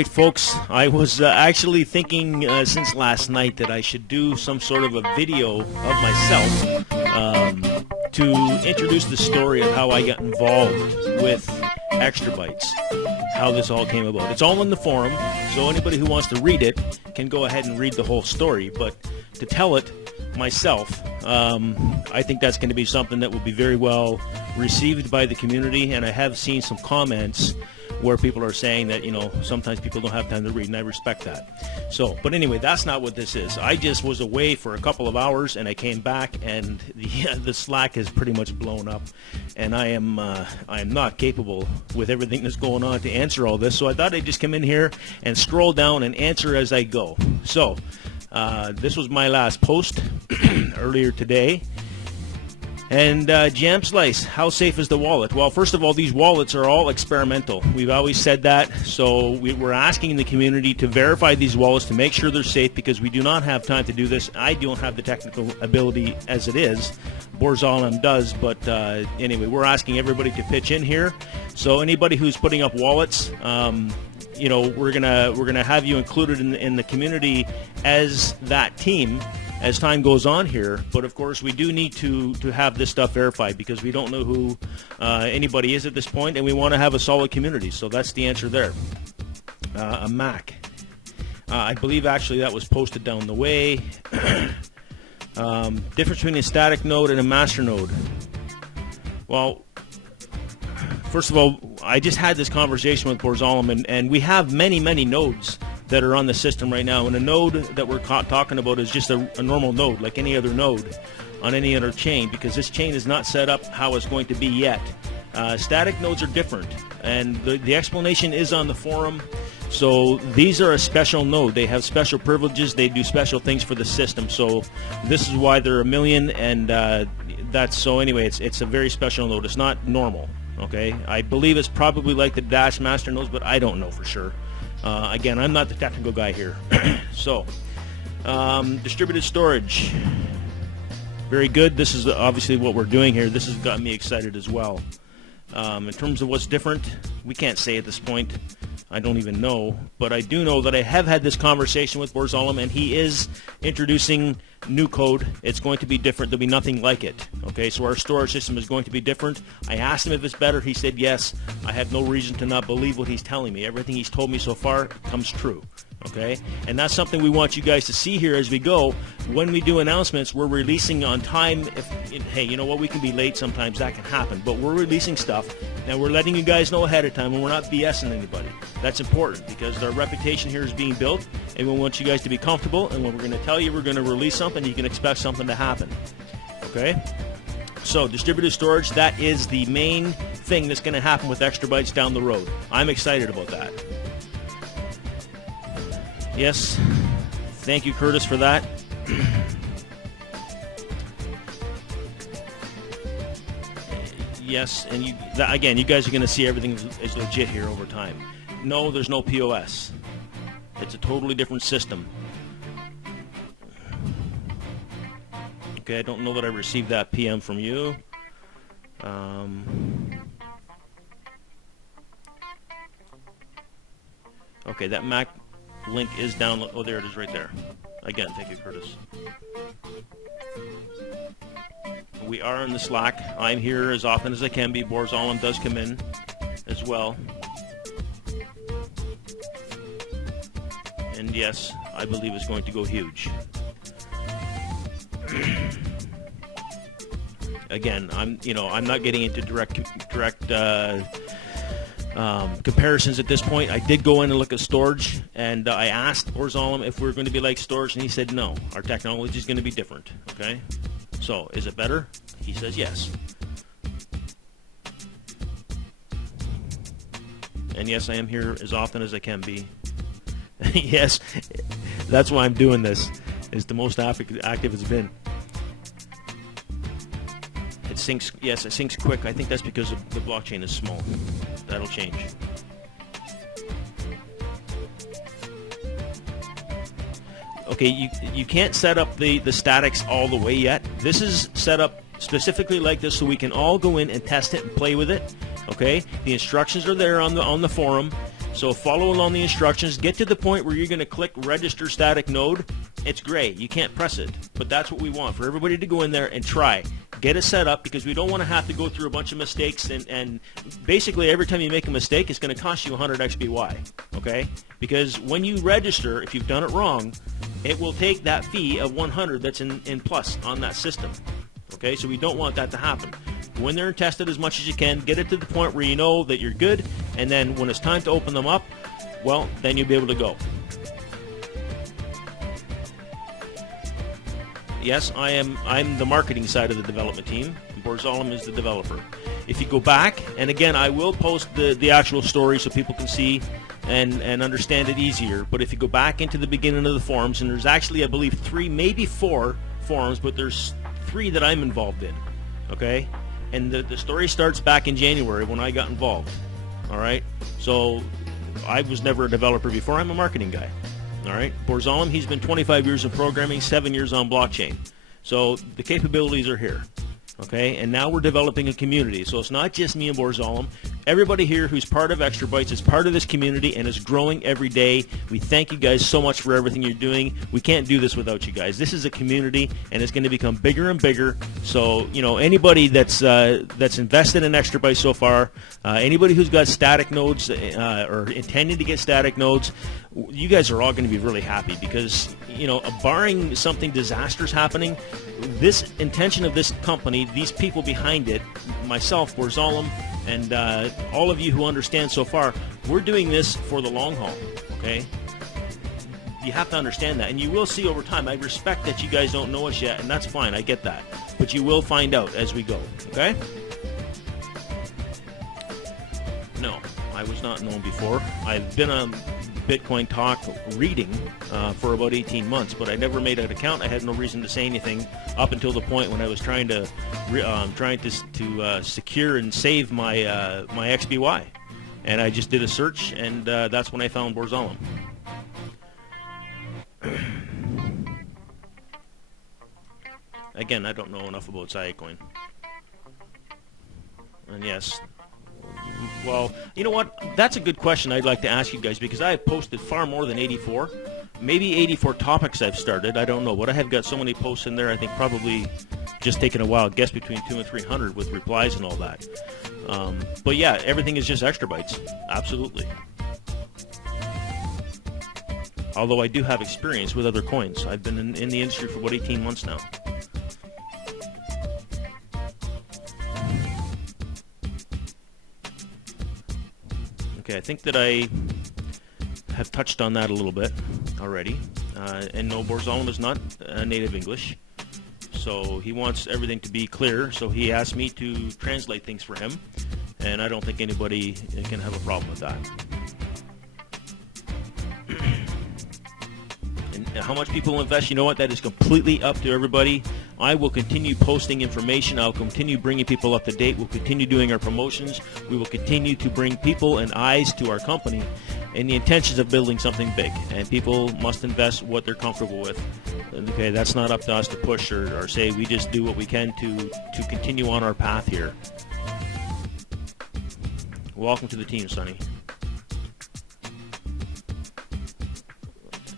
right, folks, I was actually thinking since last night that I should do some sort of a video of myself to introduce the story of how I got involved with XtraBYtes, how this all came about. It's all in the forum, so anybody who wants to read it can go ahead and read the whole story, but to tell it myself, I think that's going to be something that will be very well received by the community, and I have seen some comments where people are saying that, you know, sometimes people don't have time to read, and I respect that. So, but anyway, that's not what this is. I just was away for a couple of hours, and I came back, and the Slack is pretty much blown up, and I am not capable with everything that's going on to answer all this, so I thought I'd just come in here and scroll down and answer as I go. So, this was my last post earlier today. And Jam Slice, how safe is the wallet? Well, first of all, these wallets are all experimental. We've always said that, so we're asking the community to verify these wallets to make sure they're safe, because we do not have time to do this. I don't have the technical ability as it is. Borzalam does, but anyway, we're asking everybody to pitch in here. So anybody who's putting up wallets, you know, we're gonna have you included in the community as that team as time goes on here, but of course we do need to have this stuff verified, because we don't know who anybody is at this point, and we want to have a solid community. So that's the answer there. A Mac. I believe actually that was posted down the way. Difference between a static node and a master node. Well, first of all, I just had this conversation with Borzalam, and we have many nodes that are on the system right now, and a node that we're talking about is just a normal node, like any other node on any other chain, because this chain is not set up how it's going to be yet. Static nodes are different, and the explanation is on the forum. So these are a special node. They have special privileges. They do special things for the system. So this is why they're a million, and that's so. Anyway, it's a very special node. It's not normal. Okay, I believe it's probably like the Dash master nodes, but I don't know for sure. Again, I'm not the technical guy here. So, distributed storage. Very good. This is obviously what we're doing here. This has gotten me excited as well. In terms of what's different, we can't say at this point. I don't even know. But I do know that I have had this conversation with Borzalam, and he is introducing new code. It's going to be different. There'll be nothing like it. Okay, so our storage system is going to be different. I asked him if it's better. He said yes. I have no reason to not believe what he's telling me. Everything he's told me so far comes true. Okay, and that's something we want you guys to see here as we go. When we do announcements, we're releasing on time. Hey, you know what, we can be late sometimes, that can happen, but we're releasing stuff, and we're letting you guys know ahead of time, and we're not BSing anybody. That's important, because our reputation here is being built, and we want you guys to be comfortable, and when we're going to tell you we're going to release something, you can expect something to happen. Okay, so distributed storage, that is the main thing that's going to happen with XtraBYtes down the road. I'm excited about that. Yes, thank you, Curtis, for that. Yes, and again, you guys are going to see everything is legit here over time. No, there's no POS. It's a totally different system. Okay, I don't know that I received that PM from you. Okay, that Mac link is down. Oh, there it is right there. Again, thank you, Curtis. We are in the Slack. I'm here as often as I can be. Borzalam does come in as well. And yes, I believe it's going to go huge. Again, I'm not getting into direct comparisons at this point. I did go in and look at storage, and I asked Borzalam if we're going to be like storage, and he said no. Our technology is going to be different. Okay, so is it better? He says yes. And yes, I am here as often as I can be. Yes, that's why I'm doing this. It's the most active it's been. It syncs. Yes, it syncs quick. I think that's because the blockchain is small. That'll change. Okay, you can't set up the statics all the way yet. This is set up specifically like this so we can all go in and test it and play with it. Okay, the instructions are there on the forum. So follow along the instructions. Get to the point where you're going to click register static node. It's gray. You can't press it. But that's what we want, for everybody to go in there and try. Get it set up, because we don't want to have to go through a bunch of mistakes, and basically every time you make a mistake, it's going to cost you 100 XBY, okay? Because when you register, if you've done it wrong, it will take that fee of 100 that's in plus on that system, okay? So we don't want that to happen. Go in there and test it as much as you can. Get it to the point where you know that you're good, and then when it's time to open them up, well, then you'll be able to go. Yes, I'm the marketing side of the development team. Borzalem is the developer. If you go back, and again, I will post the actual story so people can see and understand it easier, but if you go back into the beginning of the forums, and there's actually, I believe, 3, maybe 4 forums, but there's 3 that I'm involved in, okay? And the story starts back in January when I got involved, all right? So I was never a developer before. I'm a marketing guy. All right, Borzalem, he's been 25 years of programming, 7 years on blockchain. So the capabilities are here, okay? And now we're developing a community. So it's not just me and Borzalem. Everybody here who's part of XtraBYtes is part of this community and is growing every day. We thank you guys so much for everything you're doing. We can't do this without you guys. This is a community, and it's going to become bigger and bigger. So, you know, anybody that's invested in XtraBYtes so far, anybody who's got static nodes or intending to get static nodes, you guys are all going to be really happy, because, you know, barring something disastrous happening, this intention of this company, these people behind it, myself, Borzalem, and all of you who understand so far, we're doing this for the long haul, okay? You have to understand that, and you will see over time. I respect that you guys don't know us yet, and that's fine, I get that. But you will find out as we go, okay? No, I was not known before. I've been on Bitcoin Talk reading for about 18 months, but I never made an account. I had no reason to say anything up until the point when I was trying to secure and save my my XBY, and I just did a search, and that's when I found Borzalem. Again, I don't know enough about Sciacoin. And yes, well, you know what? That's a good question I'd like to ask you guys, because I have posted far more than 84. Maybe 84 topics I've started. I don't know. But I have got so many posts in there, I think probably just taking a wild guess between 200 and 300 with replies and all that. But yeah, everything is just XtraBYtes. Absolutely. Although I do have experience with other coins. I've been in the industry for about 18 months now. Okay, I think that I have touched on that a little bit already. And no, Borzalem is not native English, so he wants everything to be clear, so he asked me to translate things for him, and I don't think anybody can have a problem with that. And how much people invest, you know what, that is completely up to everybody. I will continue posting information. I'll continue bringing people up to date. We'll continue doing our promotions. We will continue to bring people and eyes to our company in the intentions of building something big. And people must invest what they're comfortable with. Okay, that's not up to us to push or say. We just do what we can to continue on our path here. Welcome to the team, Sonny.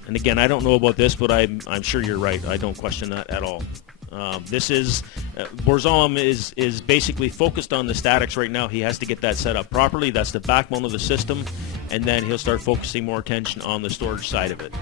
And again, I don't know about this, but I'm sure you're right. I don't question that at all. This is Borzalem is basically focused on the statics right now. He has to get that set up properly. That's the backbone of the system, and then he'll start focusing more attention on the storage side of it.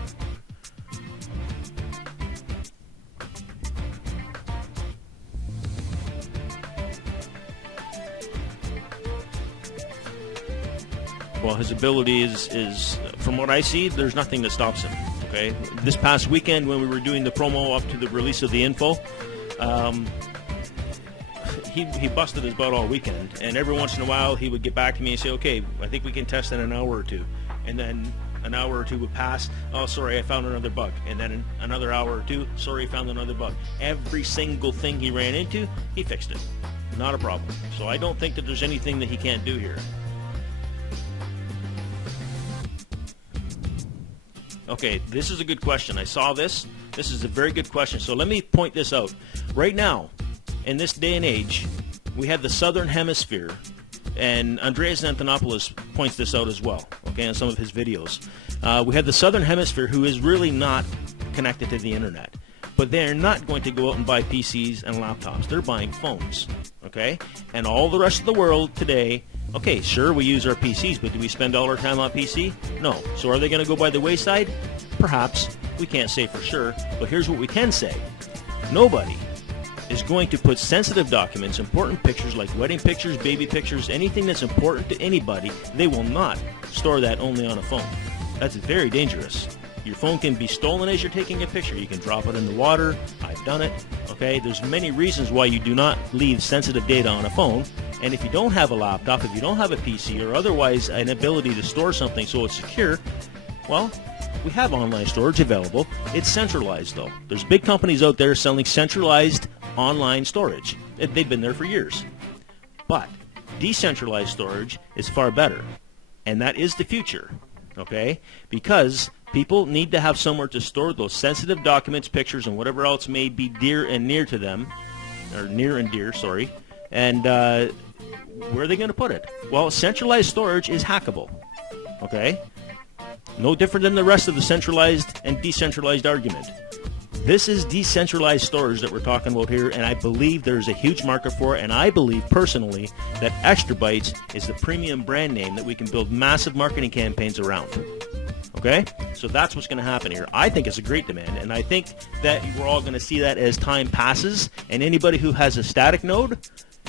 Well, his ability is from what I see, there's nothing that stops him. Okay, this past weekend when we were doing the promo up to the release of the info, he busted his butt all weekend, and every once in a while he would get back to me and say, okay, I think we can test in an hour or two, and then an hour or two would pass. Oh, sorry, I found another bug. And then another hour or two, sorry, I found another bug. Every single thing he ran into, he fixed it. Not a problem. So I don't think that there's anything that he can't do here. Okay, this is a good question. I saw this. This is a very good question. So let me point this out. Right now, in this day and age, we have the Southern Hemisphere, and Andreas Antonopoulos points this out as well. Okay. okay, on some of his videos. We have the Southern Hemisphere, who is really not connected to the internet. But they're not going to go out and buy PCs and laptops. They're buying phones, okay? And all the rest of the world today, okay, sure, we use our PCs, but do we spend all our time on PC? No. So are they going to go by the wayside? Perhaps. We can't say for sure. But here's what we can say. Nobody is going to put sensitive documents, important pictures like wedding pictures, baby pictures, anything that's important to anybody, they will not store that only on a phone. That's very dangerous. Your phone can be stolen as you're taking a picture. You can drop it in the water. I've done it. Okay, there's many reasons why you do not leave sensitive data on a phone. And if you don't have a laptop, if you don't have a PC, or otherwise an ability to store something so it's secure, well, we have online storage available. It's centralized, though. There's big companies out there selling centralized online storage. They've been there for years. But decentralized storage is far better. And that is the future, okay? Because people need to have somewhere to store those sensitive documents, pictures, and whatever else may be dear and near to them, or near and dear, sorry. And where are they going to put it? Well, centralized storage is hackable, okay? No different than the rest of the centralized and decentralized argument. This is decentralized storage that we're talking about here, and I believe there's a huge market for it, and I believe personally that XtraBYtes is the premium brand name that we can build massive marketing campaigns around. Okay? So that's what's going to happen here. I think it's a great demand, and I think that we're all going to see that as time passes, and anybody who has a static node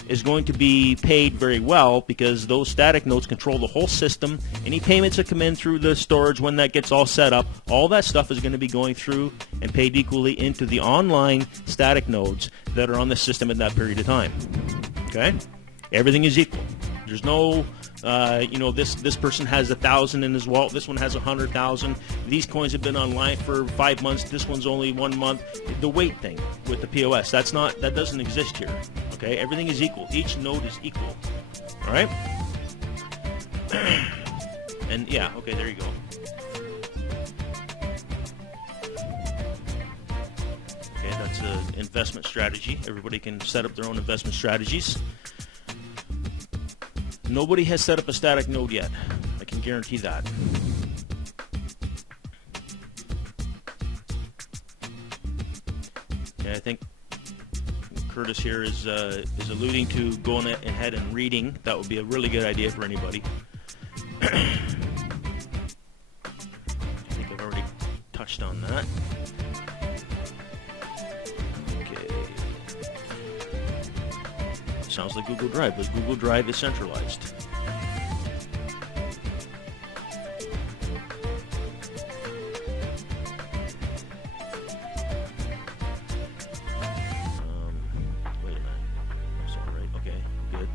is going to be paid very well because those static nodes control the whole system. Any payments that come in through the storage, when that gets all set up, all that stuff is going to be going through and paid equally into the online static nodes that are on the system at that period of time. Okay? Everything is equal. There's no, this person has 1,000 in his wallet, this one has 100,000. These coins have been online for 5 months, this one's only 1 month. The weight thing with the POS, that doesn't exist here. Okay, everything is equal. Each node is equal. All right? And yeah, okay, there you go. Okay, that's an investment strategy. Everybody can set up their own investment strategies. Nobody has set up a static node yet. I can guarantee that. Okay, I think Curtis here is alluding to going ahead and reading. That would be a really good idea for anybody. I think I've already touched on that. Sounds like Google Drive, but Google Drive is centralized. Wait a minute. That's all right. Okay, good.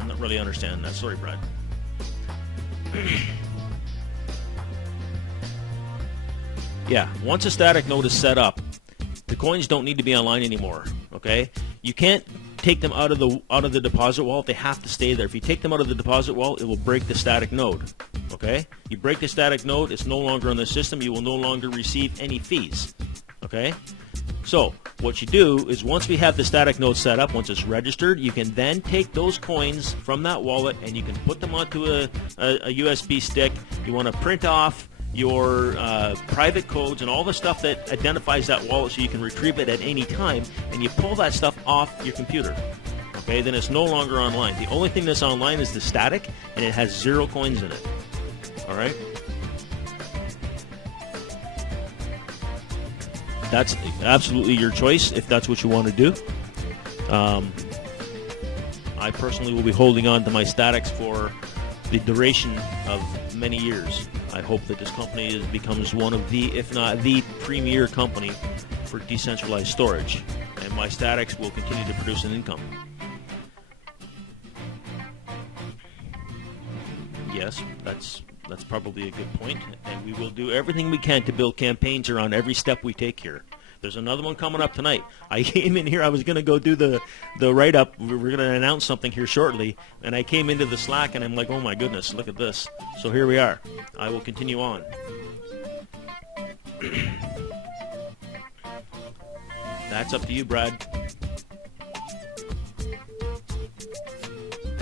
I'm not really understanding that. Sorry, Brad. Yeah, once a static node is set up, the coins don't need to be online anymore. Okay, you can't take them out of the deposit wallet. They have to stay there. If you take them out of the deposit wallet, it will break the static node. Okay, you break the static node, it's no longer on the system. You will no longer receive any fees. Okay, so what you do is once we have the static node set up, once it's registered, you can then take those coins from that wallet and you can put them onto a USB stick. You want to print off your private codes and all the stuff that identifies that wallet so you can retrieve it at any time, and you pull that stuff off your computer. Okay, then it's no longer online. The only thing that's online is the static, and it has 0 coins in it. All right? That's absolutely your choice if that's what you want to do. I personally will be holding on to my statics for the duration of many years. I hope that this company becomes one of the, if not the premier company for decentralized storage, and my statics will continue to produce an income. Yes, that's probably a good point, and we will do everything we can to build campaigns around every step we take here. There's another one coming up tonight. I came in here, I was going to go do the write-up. We're going to announce something here shortly, and I came into the Slack, and I'm like, oh my goodness, look at this. So here we are. I will continue on. That's up to you, Brad.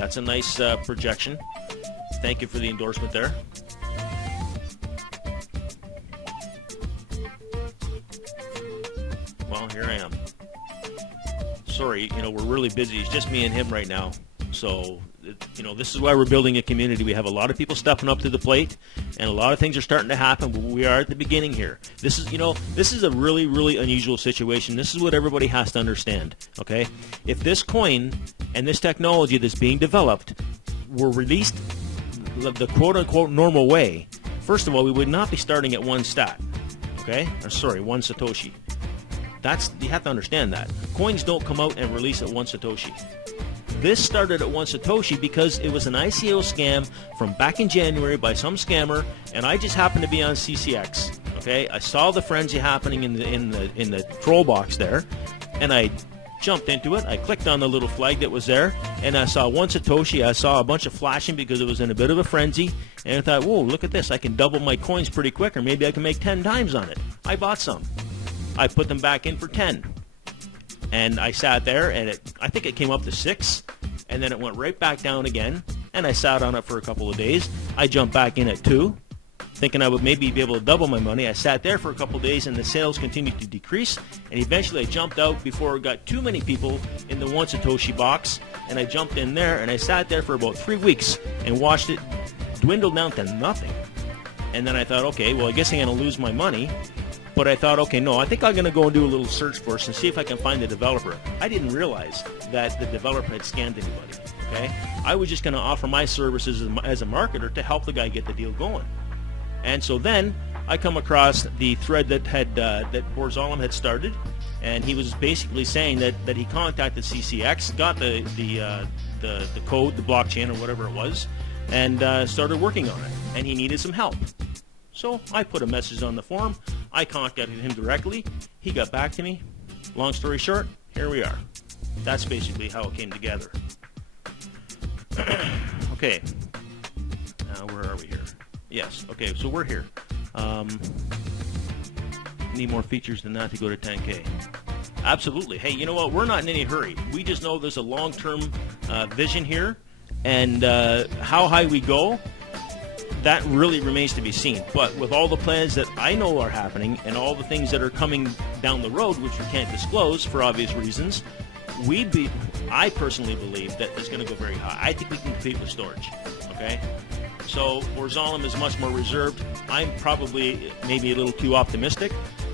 That's a nice projection. Thank you for the endorsement there. Well, here I am. Sorry, we're really busy. It's just me and him right now. So, this is why we're building a community. We have a lot of people stepping up to the plate, and a lot of things are starting to happen, but we are at the beginning here. This is a really, really unusual situation. This is what everybody has to understand, okay? If this coin and this technology that's being developed were released the quote-unquote normal way, first of all, we would not be starting at 1 sat, okay? Or, sorry, 1 Satoshi. You have to understand that. Coins don't come out and release at 1 Satoshi. This started at 1 Satoshi because it was an ICO scam from back in January by some scammer, and I just happened to be on C-CEX. Okay, I saw the frenzy happening in the troll box there, and I jumped into it. I clicked on the little flag that was there, and I saw 1 Satoshi. I saw a bunch of flashing because it was in a bit of a frenzy, and I thought, whoa, look at this. I can double my coins pretty quick, or maybe I can make 10 times on it. I bought some. I put them back in for 10. And I sat there, and I think it came up to 6, and then it went right back down again, and I sat on it for a couple of days. I jumped back in at 2, thinking I would maybe be able to double my money. I sat there for a couple of days, and the sales continued to decrease, and eventually I jumped out before it got too many people in the 1 Satoshi box, and I jumped in there, and I sat there for about 3 weeks and watched it dwindle down to nothing. And then I thought, okay, well, I guess I'm going to lose my money. But I thought, okay, no, I think I'm going to go and do a little search first and see if I can find the developer. I didn't realize that the developer had scammed anybody, okay? I was just going to offer my services as a marketer to help the guy get the deal going. And so then I come across the thread that Borzalim had started, and he was basically saying that he contacted C-CEX, got the code, the blockchain, or whatever it was, and started working on it, and he needed some help. So I put a message on the forum. I contacted him directly. He got back to me. Long story short, here we are. That's basically how it came together. Okay. Where are we here? Yes. Okay, so we're here. Need more features than that to go to 10K. Absolutely. Hey, you know what? We're not in any hurry. We just know there's a long-term vision here, and how high we go, that really remains to be seen. But with all the plans that I know are happening and all the things that are coming down the road, which we can't disclose for obvious reasons, I personally believe that it's going to go very high. I think we can compete with storage. Okay? So Borzalim is much more reserved. I'm probably maybe a little too optimistic,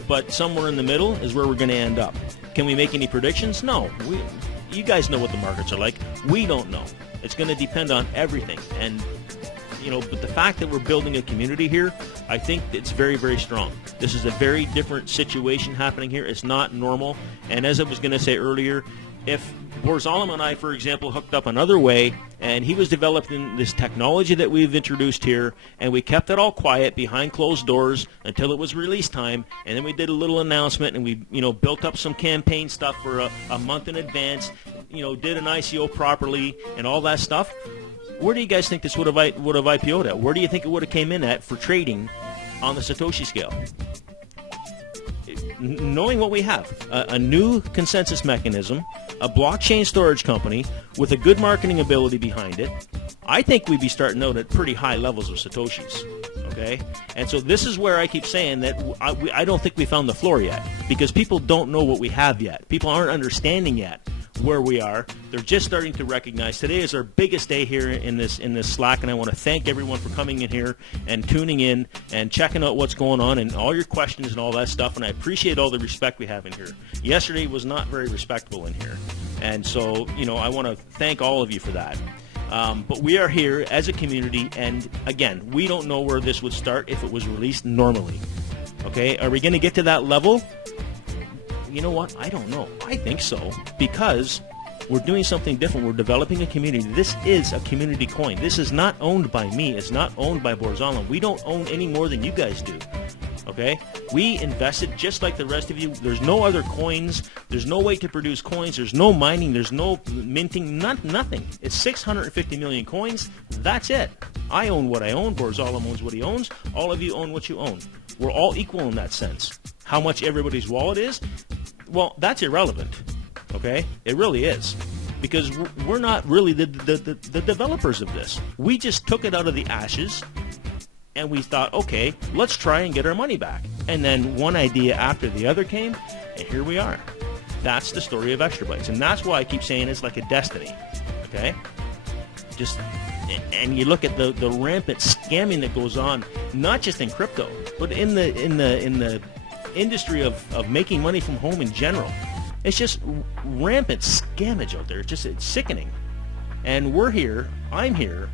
but somewhere in the middle is where we're going to end up. Can we make any predictions? No. You guys know what the markets are like. We don't know. It's going to depend on everything. And but the fact that we're building a community here, I think it's very, very strong. This is a very different situation happening here. It's not normal. And as I was going to say earlier, if Borzalim and I, for example, hooked up another way, and he was developing this technology that we've introduced here, and we kept it all quiet behind closed doors until it was release time, and then we did a little announcement, and we built up some campaign stuff for a month in advance, did an ICO properly, and all that stuff. Where do you guys think this would have IPO'd at? Where do you think it would have came in at for trading on the Satoshi scale? Knowing what we have, a new consensus mechanism, a blockchain storage company with a good marketing ability behind it, I think we'd be starting out at pretty high levels of Satoshis. Okay? And so this is where I keep saying that I don't think we found the floor yet, because people don't know what we have yet. People aren't understanding yet where we are. They're just starting to recognize. Today is our biggest day here in this Slack, and I want to thank everyone for coming in here and tuning in and checking out what's going on and all your questions and all that stuff, and I appreciate all the respect we have in here. Yesterday was not very respectable in here, and so I want to thank all of you for that. But we are here as a community, and again, we don't know where this would start if it was released normally. Okay, are we going to get to that level? You know what? I don't know. I think so, because we're doing something different. We're developing a community. This is a community coin. This is not owned by me. It's not owned by Borzalim. We don't own any more than you guys do. Okay? We invested just like the rest of you. There's no other coins. There's no way to produce coins. There's no mining. There's no minting. Nothing. It's 650 million coins. That's it. I own what I own. Borzalim owns what he owns. All of you own what you own. We're all equal in that sense. How much everybody's wallet is, well, that's irrelevant. Okay? It really is. because we're not really the developers of this. We just took it out of the ashes, and we thought, okay, let's try and get our money back. And then one idea after the other came, and here we are. That's the story of XtraBYtes, and that's why I keep saying it's like a destiny. Okay, and you look at the rampant scamming that goes on, not just in crypto, but in the industry of making money from home in general. It's just rampant scammage out there. It's sickening. And I'm here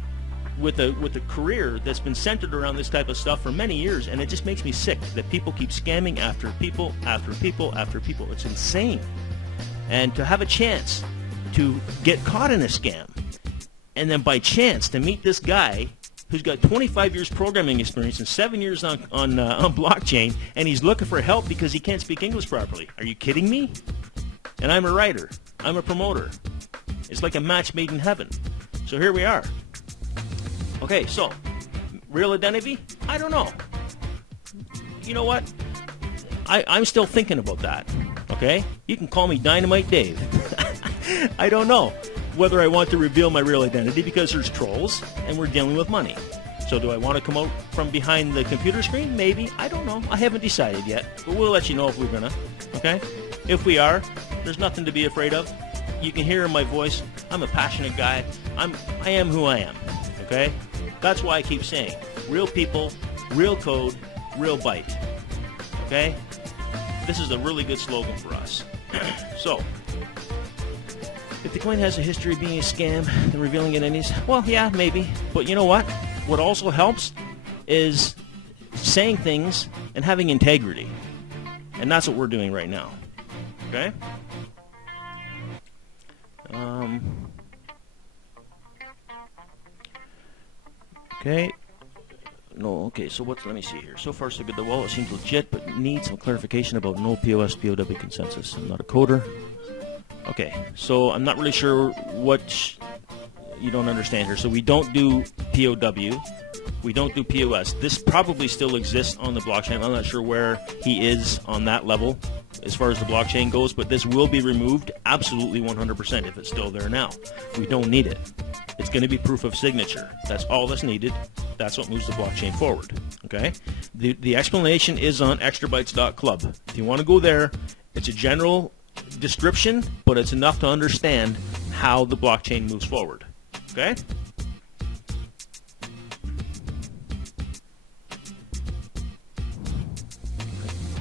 with a career that's been centered around this type of stuff for many years, and it just makes me sick that people keep scamming after people after people after people. It's insane. And to have a chance to get caught in a scam, and then by chance to meet this guy who's got 25 years programming experience and 7 years on blockchain, and he's looking for help because he can't speak English properly. Are you kidding me? And I'm a writer. I'm a promoter. It's like a match made in heaven. So here we are. Okay, so real identity? I don't know. You know what? I'm still thinking about that. Okay? You can call me Dynamite Dave. I don't know whether I want to reveal my real identity because there's trolls and we're dealing with money. So do I want to come out from behind the computer screen? Maybe. I don't know. I haven't decided yet. But we'll let you know if we're going to. Okay? If we are, there's nothing to be afraid of. You can hear in my voice, I'm a passionate guy. I am who I am. Okay? That's why I keep saying, real people, real code, real byte. Okay? This is a really good slogan for us. So, if the coin has a history of being a scam and revealing identities, well, yeah, maybe. But you know what? What also helps is saying things and having integrity. And that's what we're doing right now. Okay? Okay. No, okay, so let me see here. So far, so good. The wallet seems legit, but needs some clarification about no POS, POW consensus. I'm not a coder. Okay, so I'm not really sure what you don't understand here. So we don't do POW. We don't do POS. This probably still exists on the blockchain. I'm not sure where he is on that level as far as the blockchain goes, but this will be removed absolutely 100% if it's still there now. We don't need it. It's going to be proof of signature. That's all that's needed. That's what moves the blockchain forward. Okay? The explanation is on XtraBYtes.club. If you want to go there, it's a general description, but it's enough to understand how the blockchain moves forward. Okay?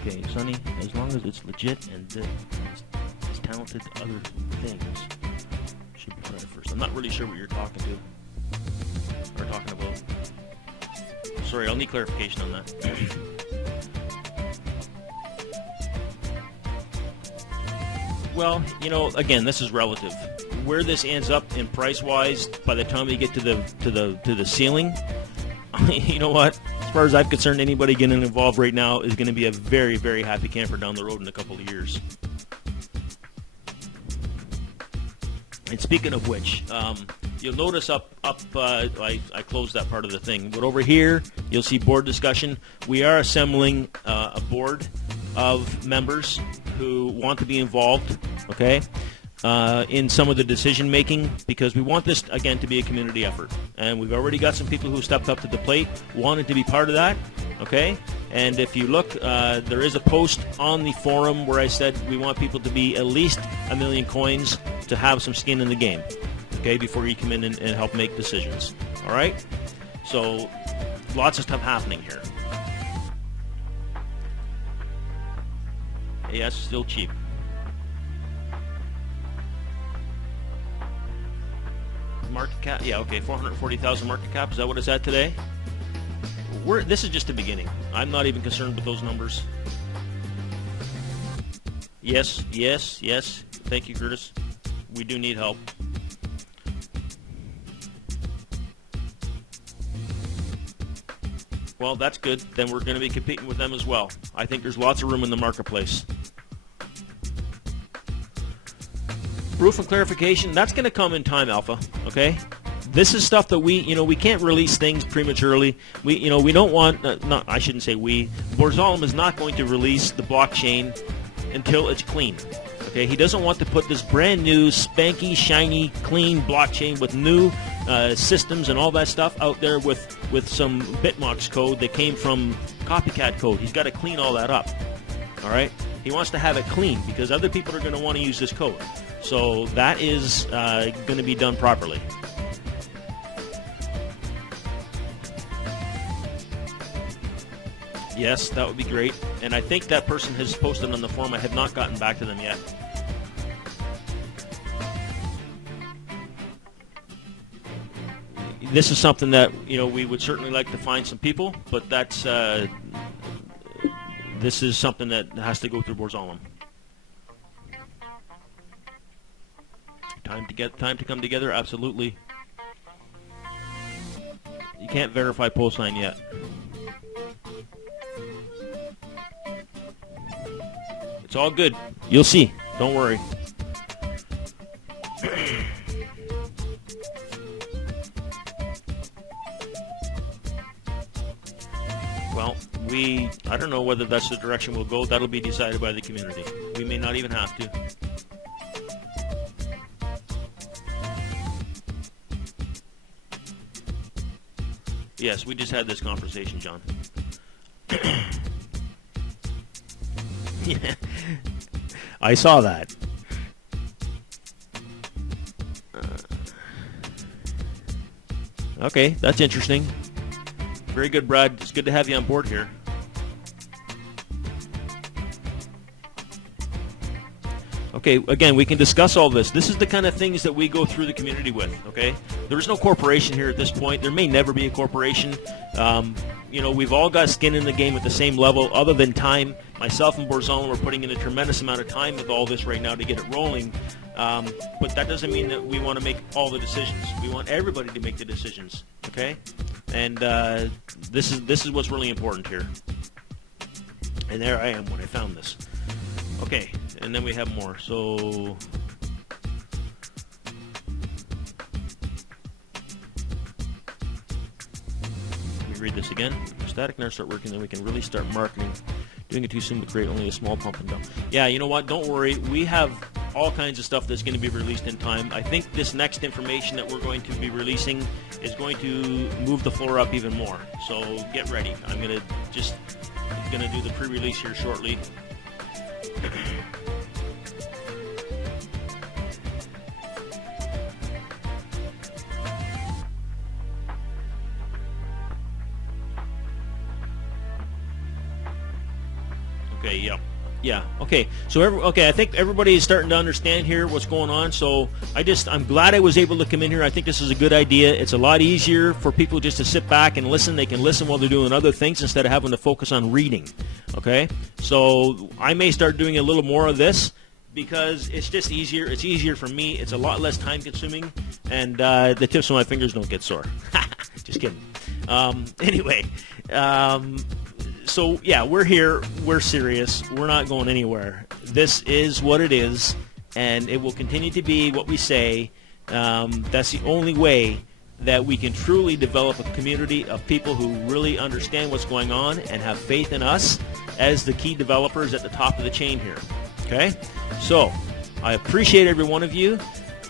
Okay, Sonny, as long as it's legit and it's talented other things, should be right first. I'm not really sure what you're talking to or talking about. Sorry, I'll need clarification on that. Well, you know, again, this is relative. Where this ends up in price-wise, by the time we get to the ceiling, you know what? As far as I'm concerned, anybody getting involved right now is going to be a very, very happy camper down the road in a couple of years. And speaking of which, you'll notice I closed that part of the thing. But over here, you'll see board discussion. We are assembling a board of members who want to be involved, okay, in some of the decision making, because we want this, again, to be a community effort. And we've already got some people who stepped up to the plate, wanted to be part of that, okay? And if you look, there is a post on the forum where I said we want people to be at least 1 million coins to have some skin in the game, okay, before you come in and help make decisions, all right? So lots of stuff happening here. Yes, still cheap. Market cap, yeah, okay, 440,000 market cap. Is that what it's at today? This is just the beginning. I'm not even concerned with those numbers. Yes, yes, yes. Thank you, Curtis. We do need help. Well, that's good. Then we're going to be competing with them as well. I think there's lots of room in the marketplace. Proof and clarification, that's going to come in time, Alpha, okay? This is stuff that we can't release things prematurely. We don't want, I shouldn't say we, Borzalem is not going to release the blockchain until it's clean. Okay, he doesn't want to put this brand new, spanky, shiny, clean blockchain with new systems and all that stuff out there with some Bitmox code that came from copycat code. He's got to clean all that up. All right, he wants to have it clean because other people are going to want to use this code. So that is going to be done properly. Yes, that would be great. And I think that person has posted on the forum. I have not gotten back to them yet. This is something that, you know, we would certainly like to find some people, but that's this is something that has to go through Borzalam. Time to come together, absolutely. You can't verify PoSign yet. It's all good. You'll see. Don't worry. Well, I don't know whether that's the direction we'll go. That'll be decided by the community. We may not even have to. Yes, we just had this conversation, John. Yeah. I saw that. Okay, that's interesting. Very good, Brad. It's good to have you on board here. Okay, again, we can discuss all this. This is the kind of things that we go through the community with, okay? There is no corporation here at this point. There may never be a corporation. You know, we've all got skin in the game at the same level other than time. Myself and Borzalam are putting in a tremendous amount of time with all this right now to get it rolling. But that doesn't mean that we want to make all the decisions. We want everybody to make the decisions, okay? And this is what's really important here. And there I am when I found this. Okay, and then we have more. So we read this again. Static nerds start working, then we can really start marketing. Doing it too soon would create only a small pump and dump. Yeah, you know what? Don't worry. We have all kinds of stuff that's going to be released in time. I think this next information that we're going to be releasing is going to move the floor up even more. So get ready. I'm going to do the pre-release here shortly. Okay, yeah. Okay, so I think everybody is starting to understand here what's going on. So I'm glad I was able to come in here. I think this is a good idea. It's a lot easier for people just to sit back and listen. They can listen while they're doing other things instead of having to focus on reading. Okay, so I may start doing a little more of this because it's just easier. It's easier for me. It's a lot less time consuming, and the tips of my fingers don't get sore. Just kidding. Anyway. So, yeah, we're here. We're serious. We're not going anywhere. This is what it is, and it will continue to be what we say. That's the only way that we can truly develop a community of people who really understand what's going on and have faith in us as the key developers at the top of the chain here. Okay? So, I appreciate every one of you.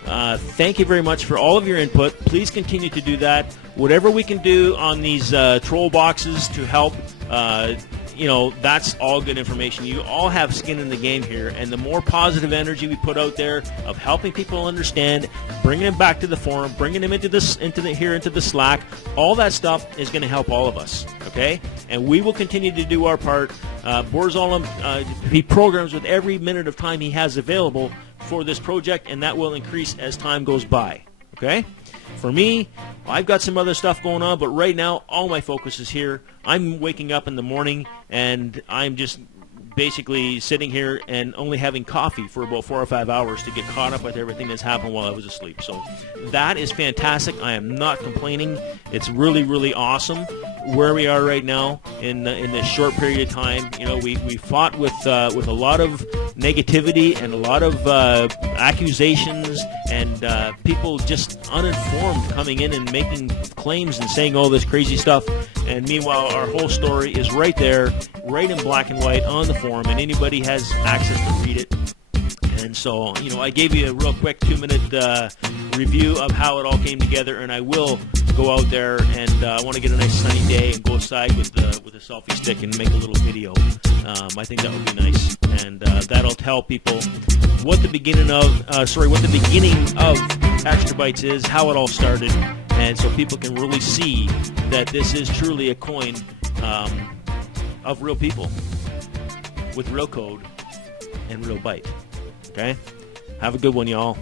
Thank you very much for all of your input. Please continue to do that. Whatever we can do on these troll boxes to help, that's all good information. You all have skin in the game here, and the more positive energy we put out there of helping people understand, bringing them back to the forum, bringing them into the Slack, all that stuff is going to help all of us. Okay, and we will continue to do our part. Borzalam, he programs with every minute of time he has available for this project, and that will increase as time goes by. Okay. For me, I've got some other stuff going on, but right now, all my focus is here. I'm waking up in the morning, and I'm just basically sitting here and only having coffee for about 4 or 5 hours to get caught up with everything that's happened while I was asleep. So that is fantastic. I am not complaining. It's really, really awesome where we are right now in this short period of time. You know, we fought with a lot of negativity and a lot of accusations and people just uninformed coming in and making claims and saying all this crazy stuff. And meanwhile, our whole story is right there, right in black and white on the forum, and anybody has access to read it. And so, I gave you a real quick 2-minute review of how it all came together, and I will go out there and I want to get a nice sunny day and go outside with a selfie stick and make a little video. I think that would be nice, and that'll tell people what the beginning of XtraBYtes is, how it all started, and so people can really see that this is truly a coin of real people with real code and real byte. Okay? Have a good one, y'all.